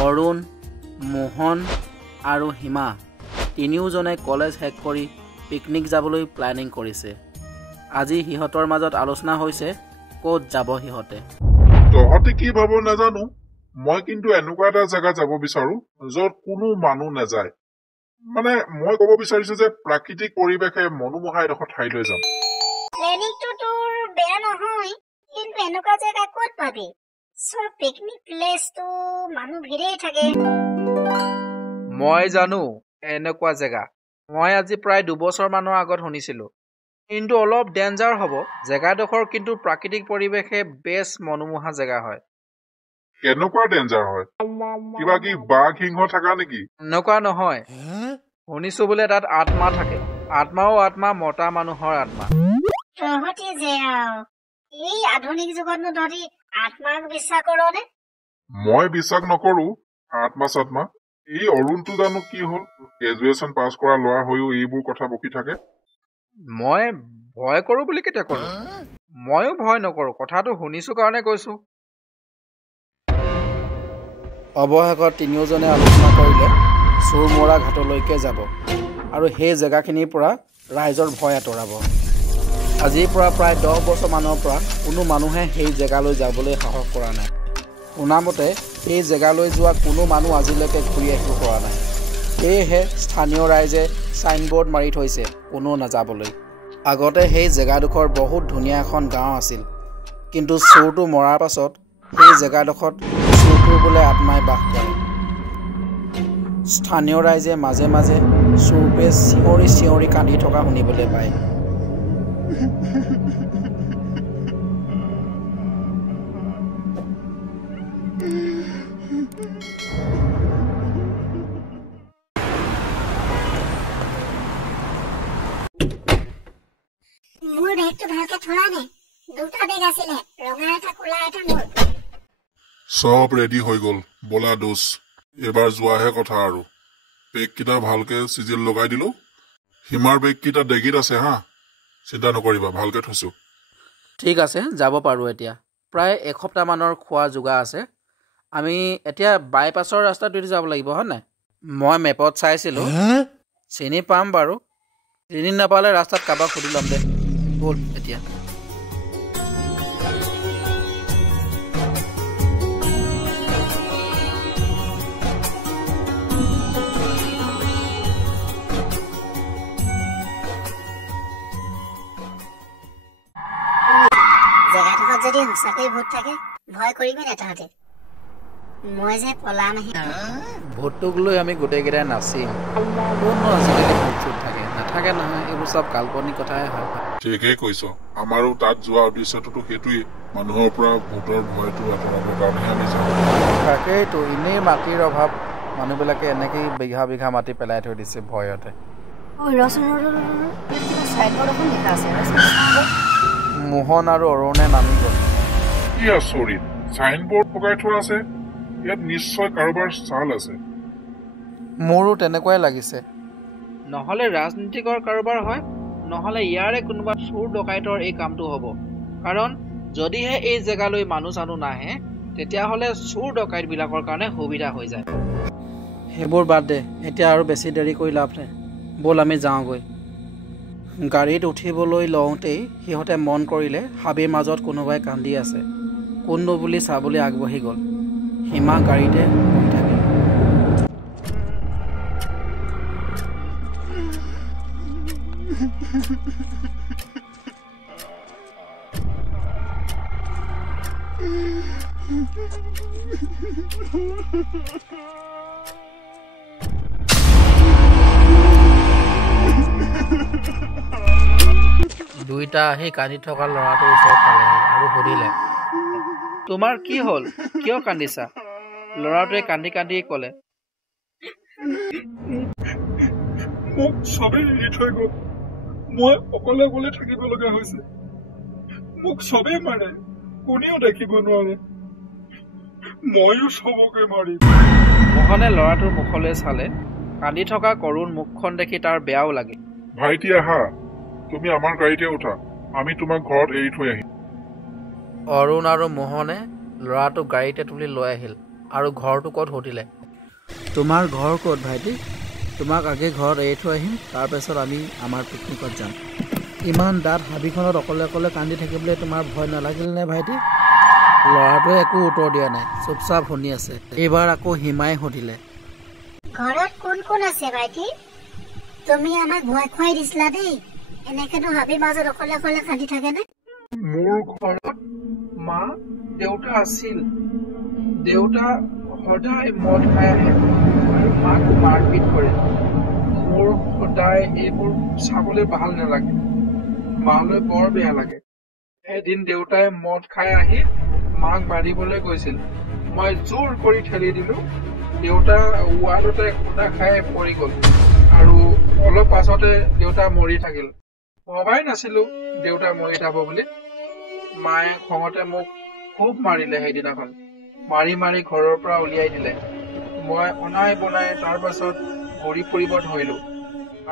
অৰুণ, মোহন আৰু হিমা তিনিওজনে কলেজ শেষ কৰি পিকনিক যাবলৈ প্লেনিং কৰিছে। আজি সিহঁতৰ মাজত আলোচনা হৈছে ক'ত যাব সিহঁতে। তহঁতে কি ভাব নাজানো, মই কিন্তু এনেকুৱা এটা জেগা যাব বিচাৰো য'ত কোনো মানুহ নাযায়। মানে মই ক'ব বিচাৰিছো যে প্ৰাকৃতিক পৰিৱেশে মনোমোহা এডোখৰ ঠাইলৈ যাম। প্লেনিংটো তোৰ বেয়া নহয়, কিন্তু এনেকুৱা জেগা ক'ত পাবি? চব পিকনিক প্লেচটো মানুহ ভিৰেই থাকে। মই জানো এনেকুৱা জেগা। মই আজি প্ৰায় 2 বছৰমানৰ আগত শুনিছিলো, কিন্তু অলপ ডেঞ্জাৰ হ'ব। জেগাডোখৰ কিন্তু প্ৰাকৃতিক পৰিৱেশে বেছ মনোমোহা জেগা হয়। কেনেকুৱা ডেঞ্জাৰ হয়? কিবা কি বাঘ সিংহ থকা নেকি? এনেকুৱা নহয়, শুনিছো বোলে তাত আত্মা থাকে। আত্মাও আত্মা, মতা মানুহৰ আত্মা। তহঁতি যে এই আধুনিক যুগতনো তহঁতি আত্মাক বিশ্বাস কৰ নে? মই বিশ্বাস নকৰো আত্মা চাত্মা। এই অৰুণটো জানো কি হ'ল, গ্ৰেজুৱেশ্যন পাছ কৰা ল'ৰা হৈও এইবোৰ কথা বকি থাকে। মই ভয় কৰো বুলি কেতিয়া ক'লো? ময়ো ভয় নকৰো, কথাটো শুনিছো কাৰণে কৈছো। অৱশেষত তিনিওজনে আলোচনা কৰিলে চোৰমৰা ঘাটলৈকে যাব আৰু সেই জেগাখিনিৰ পৰা ৰাইজৰ ভয় আঁতৰাব। আজিৰ পৰা প্ৰায় 10 বছৰমানৰ পৰা কোনো মানুহে সেই জেগালৈ যাবলৈ সাহস কৰা নাই। শুনামতে সেই জেগালৈ যোৱা কোনো মানুহ আজিলৈকে ঘূৰি আহিব পৰা নাই। সেয়েহে স্থানীয় ৰাইজে ছাইনবোৰ্ড মাৰি থৈছে কোনো নাযাবলৈ। আগতে সেই জেগাডোখৰ বহুত ধুনীয়া এখন গাঁও আছিল, কিন্তু চোৰটো মৰাৰ পাছত সেই জেগাডোখৰত চোৰটোৰ বোলে আত্মাই বাস কৰে। স্থানীয় ৰাইজে মাজে মাজে চোৰটোৱে চিঞৰি চিঞৰি কান্দি থকা শুনিবলৈ পায়। মোৰ বেগটো ভালকে থোৱা নে? 2টা বেগ আছিলে, ৰঙা এটা ক'লা এটা মোৰ। চব ৰেডি হৈ গ'ল, বলা দোষ। এবাৰ যোৱাহে কথা আৰু। বেগকেইটা ভালকে চিজিল লগাই দিলো। হিমাৰ বেগকেইটা ডেগিত আছে হা, চিন্তা নকৰিবা, ভালকে থৈছো। ঠিক আছে, যাব পাৰোঁ এতিয়া। প্ৰায় এসপ্তাহমানৰ খোৱা যোগাৰ আছে। আমি এতিয়া বাইপাছৰ ৰাস্তাটোদি যাব লাগিব হয় নাই? মই মেপত চাইছিলোঁ, চিনি পাম বাৰু। চিনি নাপালে ৰাস্তাত কাৰোবাক সুধি ল'ম দে। ব'ল এতিয়া। জেগাডোখৰত যদি সঁচাকৈ ভূত থাকে ভয় কৰিবি নে তহঁতে? মই যে পলাম আহি। ভূতটোক লৈ আমি গোটেইকেইটাই নাচিম। ক'তনো আজিকালি ভূত চুত থাকে? নাথাকে নহয়, এইবোৰ চব কাল্পনিক কথাই হয়। ঠিকেই কৈছ, আমাৰো তাত যোৱা উদ্দেশ্যটোতো সেইটোৱেই। মানুহৰ পৰা ভূতৰ ভয়টো আঁতৰাবৰ কাৰণেহে আমি যাওঁ। তাকেইতো, এনেই মাটিৰ অভাৱ, মানুহবিলাকে এনেকেই বিঘা বিঘা মাটি পেলাই থৈ দিছে ভয়তে। মোহন আৰু অৰুণে নামি গ'ল। কি আচৰিত, চাইনবোৰ্ড লগাই থোৱা আছে। ইয়াত নিশ্চয় কাৰোবাৰ চাল আছে। মোৰো তেনেকুৱাই লাগিছে। নহ'লে ৰাজনীতিকৰ কাৰোবাৰ হয়, নহ'লে ইয়াৰে কোনোবা চোৰ ডকাইতৰ এই কামটো হ'ব। কাৰণ যদিহে এই জেগালৈ মানুহ চানুহ নাহে, তেতিয়াহ'লে চোৰ ডকাইতবিলাকৰ কাৰণে সুবিধা হৈ যায়। সেইবোৰ বাদ দে, এতিয়া আৰু বেছি দেৰি কৰি লাভ নাই। ব'ল আমি যাওঁগৈ। গাড়ীত উঠিবলৈ লওঁতেই সিহঁতে মন কৰিলে হাবিৰ মাজত কোনোবাই কান্দি আছে। কোননো বুলি চাবলৈ আগবাঢ়ি গ'ল। হিমা গাড়ীতে বহি থাকিল। দুইটা আহি কান্দি থকা ল'ৰাটোৰ ওচৰত পালেহি আৰু সুধিলে, তোমাৰ কি হ'ল? কিয় কান্দিছা? ল'ৰাটোৱে কান্দি কান্দি ক'লে, মোক চবেই এৰি থৈ গ'ল। মই অকলে অকলে থাকিব লগা হৈছে। মোক চবেই মাৰে, কোনেও দেখিব নোৱাৰে। ময়ো চবকে মাৰিম। মোহনে ল'ৰাটোৰ মুখলৈ চালে। কান্দি থকা কৰুণ মুখখন দেখি তাৰ বেয়াও লাগিল। ভাইটি আহা, তুমি আমাৰ গাড়ীতে উঠা, আমি তোমাক ঘৰত এৰি থৈ আহিম। অৰুণ আৰু মোহনে ল'ৰাটোক গাড়ীতে তুলি লৈ আহিল। আৰু ঘৰটো ক'ত সুধিলে। তোমাৰ ঘৰ ক'ত ভাইটি? তোমাক আগে ঘৰত এৰি থৈ আহিম, তাৰপিছত আমি আমাৰ পিকনিকত যাম। ইমান ডাঠ হাবিখনত অকলে অকলে কান্দি থাকিবলৈ তোমাৰ ভয় নালাগিল নে ভাইটি? ল'ৰাটোৱে একো উত্তৰ দিয়া নাই, চুপচাপ শুনি আছে। এইবাৰ আকৌ হিমাই সুধিলে, ঘৰত কোন কোন আছে ভাইটি? তুমি আমাক ভয় খুৱাই দিছিলা দেই। এনেকেনো হাবিৰ মাজত অকলে অকলে কান্দি থাকেনে? মোৰ ঘৰত মা দেউতা আছিল। দেউতা সদায় মদ খাই আহে আৰু মাক মাৰপিট কৰে। মোৰ সদায় এইবোৰ চাবলৈ ভাল নালাগে। মালৈ বৰ বেয়া লাগে। এদিন দেউতাই মদ খাই আহি মাক মাৰিবলৈ গৈছিল। মই জোৰ কৰি ঠেলি দিলো। দেউতা ৱালতে খুন্দা খাই পৰি গ'ল আৰু অলপ পাছতে দেউতা মৰি থাকিল। ভবাই নাছিলো দেউতা মৰি যাব বুলি। মায়ে খঙতে মোক খুব মাৰিলে সেইদিনাখন। মাৰি মাৰি ঘৰৰ পৰা উলিয়াই দিলে। মই অনাই বনাই তাৰ পাছত ঘূৰি ফুৰিব ধৰিলো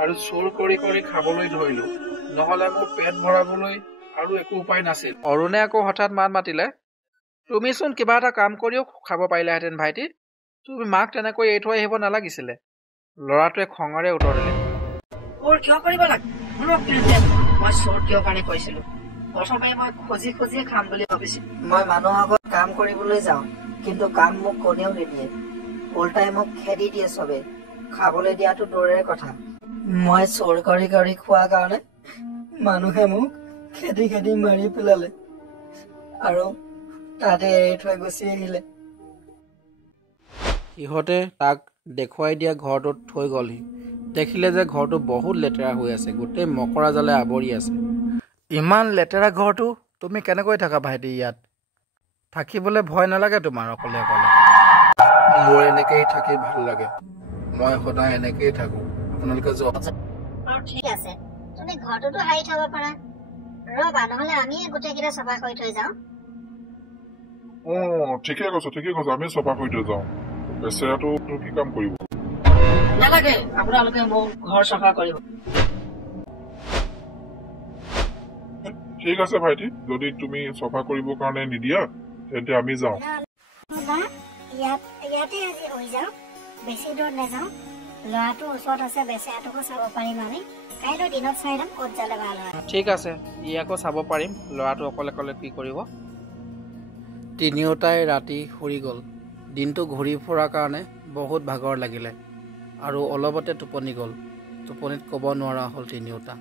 আৰু চুৰ কৰি কৰি খাবলৈ ধৰিলো। নহলে মোৰ পেট ভৰাবলৈ আৰু একো উপায় নাছিল। অৰুণে আকৌ হঠাৎ মাত মাতিলে, তুমিচোন কিবা এটা কাম কৰিও খাব পাৰিলাহেঁতেন ভাইটি। তুমি মাক তেনেকৈ এৰি থৈ আহিব নালাগিছিলে। ল'ৰাটোৱে খঙেৰে উত্তৰ দিলে, চোৰ কিয় কৰিব লাগে? মই চোৰ কিয় কাৰণে কৰিছিলো? প্ৰথমে মই খুজি খুজি খাম বুলি ভাবিছিলো। মই মানুহৰ আগত কাম কৰিবলৈ যাওঁ, কিন্তু কাম মোক কোনেও নিদিয়ে। উল্টাই মোক খেদি দিয়ে চবে। খাবলৈ দিয়াটো দূৰৰে কথা, মই চোৰ কৰি কৰি খোৱা কাৰণে মানুহে মোক খেদি খেদি মাৰি পেলালে আৰু তাতে এৰি থৈ গুচি আহিলে। সিহঁতে তাক দেখুৱাই দিয়া ঘৰটোত থৈ গ'লহি। দেখিলে যে ঘৰটো বহুত লেতেৰা হৈ আছে, গোটেই মকৰা জালে আৱৰি আছে। ইমান লেতেৰা ঘৰটো তুমি কেনেকৈ থাকা ভাইটি ইয়াত? থাকিবলৈ ভয় নালাগে তোমাৰ অকলে অকলে? মোৰ এনেকেই থাকি ভাল লাগে। মই সদায় এনেকেই থাকো। আপোনালোকে ঠিক আছে, তুমি ঘৰটোতো সাৰি থব পাৰা। ৰবা, নহলে আমিয়ে গোটেইকেইটা চফা কৰি থৈ যাওঁ। ঠিকে কৈছ, আমি চফা কৰি থৈ যাওঁ। বেচেৰাটো কি কাম কৰিব? নালাগে, আপোনালোকে মোৰ ঘৰ চফা কৰিব। ঠিক আছে ভাইটি, যদি তুমি চফা কৰিবৰ কাৰণে নিদিয়া তেন্তে আমি যাওঁ। ইয়াতে আজি হৈ যাওঁ, বেছি দূৰ নাযাওঁ। ল'ৰাটো ওচৰত আছে, বেচেৰাটোকো চাব পাৰিম আমি। কাইলৈ দিনত চাই যাম ক'ত যালে ভাল হয়। ঠিক আছে, ই আকৌ চাব পাৰিম ল'ৰাটো অকলে অকলে কি কৰিব। তিনিওটাই ৰাতি শুই গ'ল। দিনটো ঘূৰি ফুৰাৰ কাৰণে বহুত ভাগৰ লাগিলে আৰু অলপতে টোপনি গ'ল। টোপনিত ক'ব নোৱাৰা হ'ল তিনিওটা।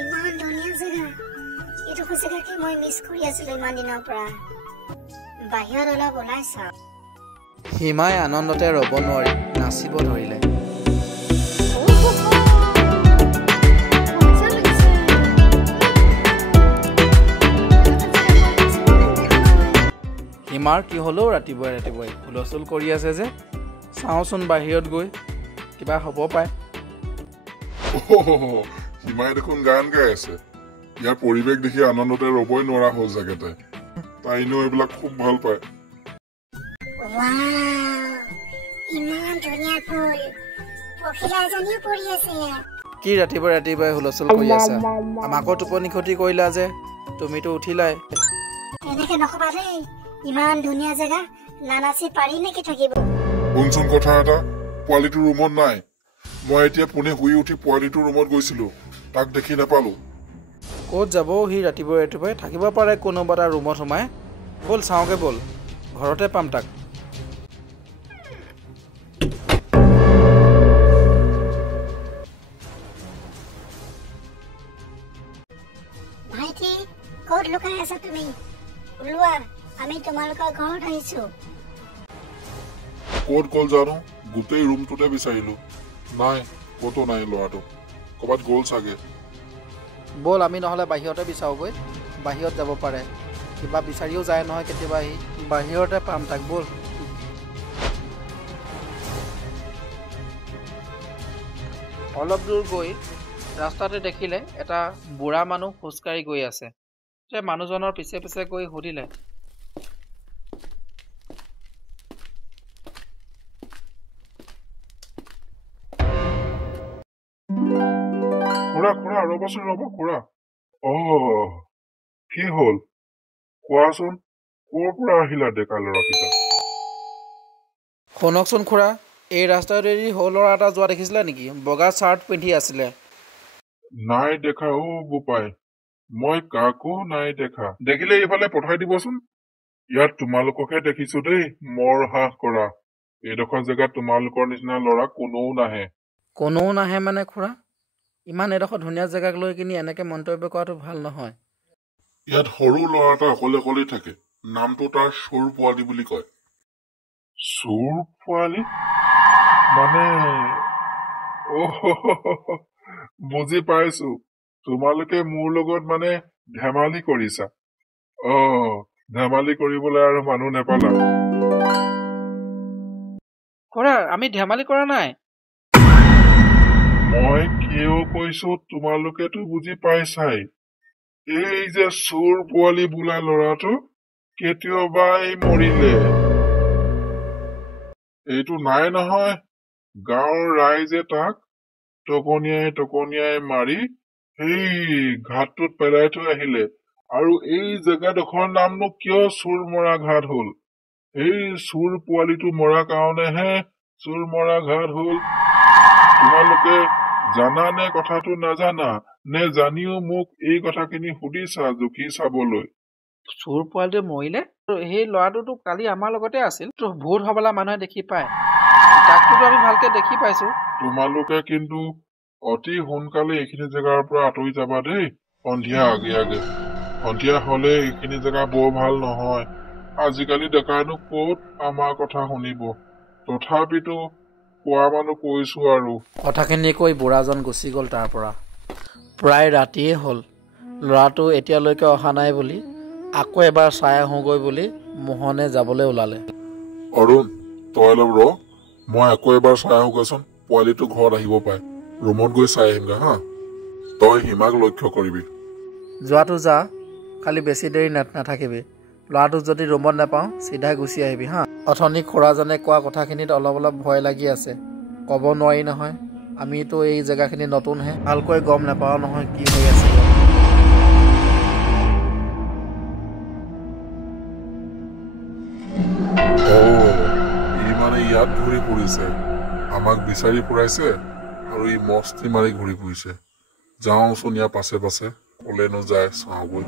ইমান ধুনীয়া জেগা। এইটো সঁচাকৈ মই মিছ কৰি আছিলো ইমান দিনৰ পৰা। বাহিৰত অলপ ওলাই চাওঁ। হিমাই আনন্দতে ৰ'ব নোৱাৰি নাচিব ধৰিলে। হিমাৰ কি হ'লেও ৰাতিপুৱাই ৰাতিপুৱাই হুলস্থুল কৰি আছে যে? চাওঁচোন বাহিৰত গৈ, কিবা হ'ব পায়। হিমাই দেখোন গান গাই আছে। ইয়াৰ পৰিৱেশ দেখি আনন্দতে ৰবই নোৱাৰা হ'ল জেগাতে। তাই এনেও এইবিলাক খুব ভাল পায়। ইমান ধুনীয়া ফুল, পখিলা এজনীও পৰি আছে ইয়াত। কি ৰাতিপুৱাই ৰাতিপুৱাই হুলস্থুল কৰি আছা? আমাকো টোপনি ক্ষতি কৰিলা যে, তুমিতো উঠিলাই। এনেকে নকবা দেই, ইমান ধুনীয়া জেগা, নানাচি পাৰি নেকি থাকিব? শুনচোন কথা এটা, পোৱালিটো ৰুমত নাই। মই এতিয়া পোনে শুই উঠি পোৱালিটোৰ ৰুমত গৈছিলো, তাক দেখি নাপালো। ক'ত যাব সি ৰাতিপুৱাই ৰাতিপুৱাই? থাকিব পাৰে কোনোবা এটা ৰুমত সোমাই। ব'ল চাওঁগে ব'ল, ঘৰতে পাম তাক। ভাইটি, ক'ত লুকাই আছা তুমি? ওলোৱা, আমি তোমালোকৰ ঘৰত আহিছো। ক'ত গ'ল জানো, গোটেই ৰুমটোতে বিচাৰিলো। নাই, ক'তো নাই ল'ৰাটো। ক'ৰবাত গ'ল চাগে। ব'ল আমি নহ'লে বাহিৰতে বিচাৰোঁগৈ। বাহিৰত যাব পাৰে, কিবা বিচাৰিও যায় নহয় কেতিয়াবা আহি। বাহিৰতে পাম তাক, ব'ল। অলপ দূৰ গৈ ৰাস্তাতে দেখিলে এটা বুঢ়া মানুহ খোজকাঢ়ি গৈ আছে। মানুহজনৰ পিছে পিছে গৈ সুধিলে, খুৰা ৰ'বচোন ৰ'ব খুৰা। কি হ'ল কোৱাচোন, ক'ৰ পৰা আহিলা ডেকা ল'ৰাকেইটা? শুনকচোন খুৰা, এই ৰাস্তাটোৱেদি সৰু ল'ৰা এটা যোৱা দেখিছিলে নেকি? বগা চাৰ্ট পিন্ধি আছিলে। নাই দেখা বোপাই, মই কাকো নাই দেখা। দেখিলে এইফালে পঠাই দিবচোন। ইয়াত তোমালোককহে দেখিছো দেই মৰ হাঁহ কৰা। এইডোখৰ জেগাত তোমালোকৰ নিচিনা ল'ৰা কোনেও নাহে। কোনেও নাহে মানে খুৰা? ইমান এডোখৰ ধুনীয়া জেগাক লৈ কিনি এনেকৈ মন্তব্য কৰাটো ভাল নহয়। ইয়াত সৰু ল'ৰা এটা অকলে থাকে, নামটো তাৰ চোৰ পোৱালি বুলি কয়। চোৰ পোৱালি মানে? বুজি পাইছো, তোমালোকে মোৰ লগত মানে ধেমালি কৰিছা। ধেমালি কৰিবলৈ আৰু মানুহ নেপালা। খুৰা আমি ধেমালি কৰা নাই। মই কিয় কৈছো তোমালোকেতো বুজি পাইছাই। এই যে চোৰ পোৱালি বোলা ল'ৰাটো কেতিয়াবাই মৰিলে। এইটো নাই নহয়, গাঁৱৰ ৰাইজে তাক টকনিয়াই মাৰি সেই ঘাটটোত পেলাই থৈ আহিলে। আৰু এই জেগাডোখৰ নামনো কিয় চোৰ মৰা ঘাট হল? এই চোৰ পোৱালিটো মৰা কাৰণেহে চোৰ মৰা ঘাট হল। তোমালোকে জানা নে কথাটো নাজানা, নে জানিও মোক এই কথাখিনি সুধিছা জুখি চাবলৈ? চোৰ পোৱালিটো মৰিলে? সেই ল'ৰাটোতো কালি আমাৰ লগতে আছিল। ভূত হবলা মানুহে দেখি পায়, তাকটোতো আমি ভালকে দেখি পাইছো। তোমালোকে কিন্তু অতি সোনকালে এইখিনি জেগাৰ পৰা আঁতৰি যাবা দেই। সন্ধিয়া আগে সন্ধিয়া হলে এইখিনি জেগা বৰ ভাল নহয়। আজিকালি ডেকাইনো কত আমাৰ কথা শুনিব। তথাপিতো কোৱা মানুহ কৈছো আৰু। কথাখিনি কৈ বুঢ়াজন গুচি গ'ল তাৰ পৰা। প্ৰায় ৰাতিয়ে হ'ল। ল'ৰাটো এতিয়ালৈকে অহা নাই বুলি আকৌ এবাৰ চাই আহোঁগৈ বুলি মোহনে যাবলৈ ওলালে। অৰুণ, তই অলপ ৰ, মই আকৌ এবাৰ চাই আহোগৈচোন। পোৱালিটো ঘৰত আহিব পাৰে, ৰুমত গৈ চাই আহিমগা হা। তই হিমাক লক্ষ্য কৰিবি। যোৱাটো যা, খালি বেছি দেৰি নাথাকিবি। ল'ৰাটোক যদি ৰুমত নাপাওঁ চিধাই গুচি আহিবি হা। অথনি খুৰাজনে কোৱা কথাখিনিত অলপ ভয় লাগি আছে। ক'ব নোৱাৰি নহয়, আমিতো এই জেগাখিনি নতুনহে, ভালকৈ গম নাপাওঁ নহয় কি হৈ আছে। ই মানে ইয়াত ঘূৰি ফুৰিছে, আমাক বিচাৰি ফুৰাইছে আৰু ই মস্তি মাৰি ঘূৰি ফুৰিছে। যাওঁচোন ইয়াৰ পাছে পাছে, কলেনো যায় চাওঁগৈ।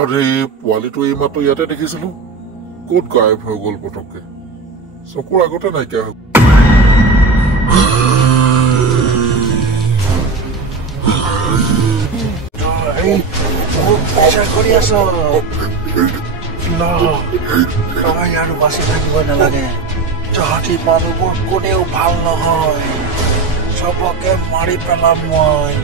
আৰে পোৱালিটো এইমাত্ৰ ইয়াতে দেখিছিলো, ক'ত গায়ব হৈ গল পটককে? চকুৰ আগতে নাইকিয়া হৈ আৰু বাচি থাকিব নালাগে। তহঁতি মানুহবোৰ কোনেও ভাল নহয়, চবকে মাৰি পেলাম মই।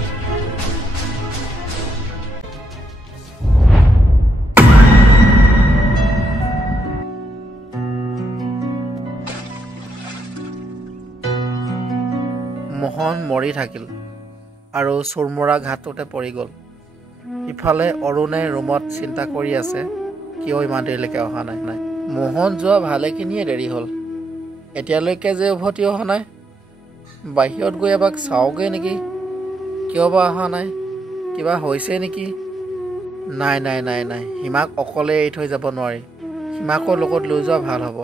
মোহন মৰি থাকিল আৰু চোৰমৰা ঘাটটোতে পৰি গ'ল। ইফালে অৰুণে ৰুমত চিন্তা কৰি আছে, কিয় ইমান দেৰিলৈকে অহা নাই। মোহন যোৱা ভালেখিনিয়ে দেৰি হ'ল, এতিয়ালৈকে যে উভতি অহা নাই। বাহিৰত গৈ এবাক চাওঁগৈ নেকি, কিয় বা অহা নাই? কিবা হৈছে নেকি? নাই, হিমাক অকলে এৰি থৈ যাব নোৱাৰি। হিমাকৰ লগত লৈ যোৱা ভাল হ'ব।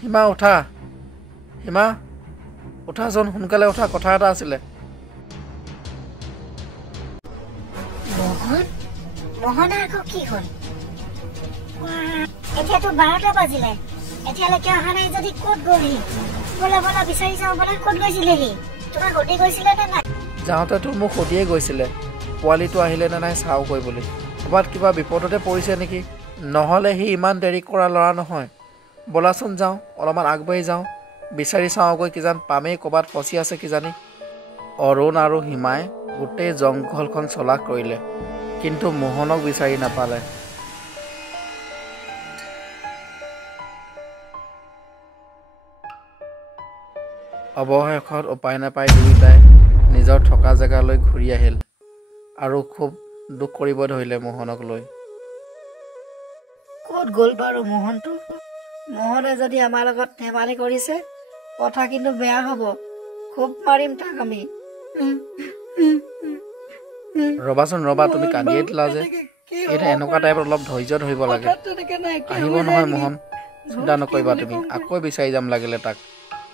হিমা উঠা, হিমা উঠাচোন, সোনকালে উঠা, কথা এটা আছিলে। মোহনৰ আকৌ কি হ'ল? এতিয়াতো 12টা বাজিলে, এতিয়ালৈকে অহা নাই যদি ক'ত গ'লহি? বলা বিচাৰি যাওঁ বলা। ক'ত গৈছিলেহি? তোমাক সুধি গৈছিলে নে নাই? যাওঁতেতো মোক সুধিয়ে গৈছিলে পোৱালিটো আহিলে নে নাই চাওঁগৈ বুলি। ক'ৰবাত কিবা বিপদতে পৰিছে নেকি? নহ'লে সি ইমান দেৰি কৰা ল'ৰা নহয়। বলাচোন যাওঁ, অলপমান আগবাঢ়ি যাওঁ, বিচাৰি চাওঁগৈ, কিজান পামেই, ক'ৰবাত ফচি আছে কিজানি। অৰুণ আৰু হিমাই গোটেই জংঘলখন চলাস কৰিলে, কিন্তু মোহনক বিচাৰি নাপালে। অৱশেষত উপায় নাপাই দুয়োটাই নিজৰ থকা জেগালৈ ঘূৰি আহিল আৰু খুব দুখ কৰিব ধৰিলে মোহনক লৈ। ক'ত গ'ল বাৰু মোহনটো? মোহনে যদি আমাৰ লগত ধেমালি কৰিছে, কথা কিন্তু বেয়া হ'ব। খুব মাৰিম তাক আমি। ৰবাচোন ৰবা, তুমি কান্দিয়ে দিলা যে। এতিয়া এনেকুৱা টাইপত অলপ ধৈৰ্য ধৰিব লাগে। আহিব নহয় মোহন, চিন্তা নকৰিবা তুমি, আকৌ বিচাৰি যাম লাগিলে তাক।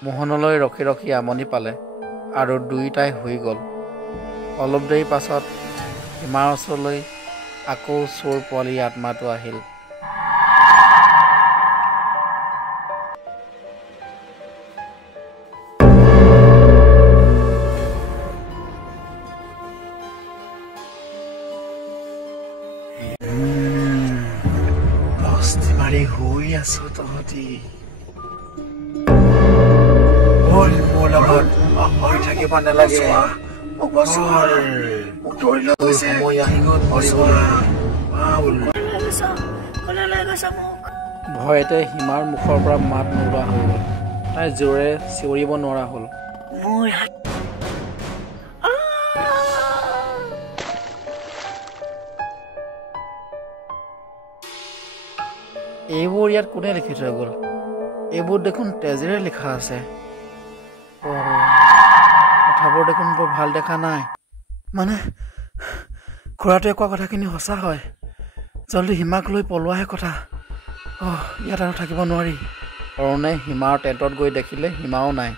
মোহনলৈ ৰখি ৰখি আমনি পালে আৰু দুয়োটাই শুই গ'ল। অলপ দেৰি পাছত সীমাৰ ওচৰলৈ আকৌ চোৰ পোৱালি আত্মাটো আহিল। মাৰি শুই আছো তহঁতি, মোৰ লগত হৈ থাকিব নালাগে। সময় আহি গ'ল ভয়তে সীমাৰ মুখৰ পৰা মাত নোলোৱা হৈ গ'ল। তাই জোৰে চিঞৰিব নোৱাৰা হ'ল। এইবোৰ ইয়াত কোনে লিখি থৈ গ'ল? এইবোৰ দেখোন তেজেৰে লিখা আছে। কথাবোৰ দেখোন বৰ ভাল দেখা নাই। মানে খুৰাটোৱে কোৱা কথাখিনি সঁচা হয়। জলদি সীমাক লৈ পলোৱাহে কথা। ইয়াত আৰু থাকিব নোৱাৰি। অৰুণে সীমাৰ টেণ্টত গৈ দেখিলে সীমাও নাই।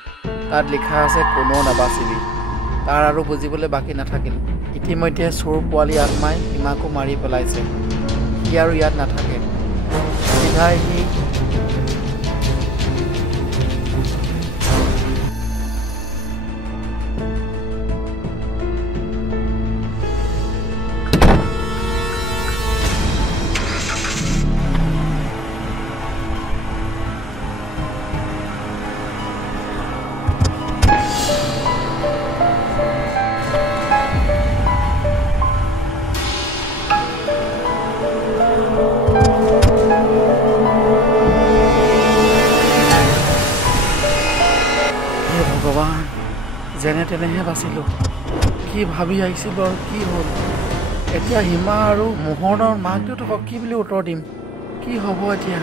তাত লিখা আছে কোনেও নাবাচিবি। তাৰ আৰু বুজিবলৈ বাকী নাথাকিল। ইতিমধ্যে চোৰ পোৱালি আত্মাই সীমাকো মাৰি পেলাইছে। সি আৰু ইয়াত নাথাকে। চিধাই সি ভগৱান, যেনে তেনেহে বাচিলোঁ। কি ভাবি আহিছিলোঁ আৰু কি হ'ল? এতিয়া সীমা আৰু মোহনৰ মাক দেউতাকক কি বুলি উত্তৰ দিম? কি হ'ব এতিয়া?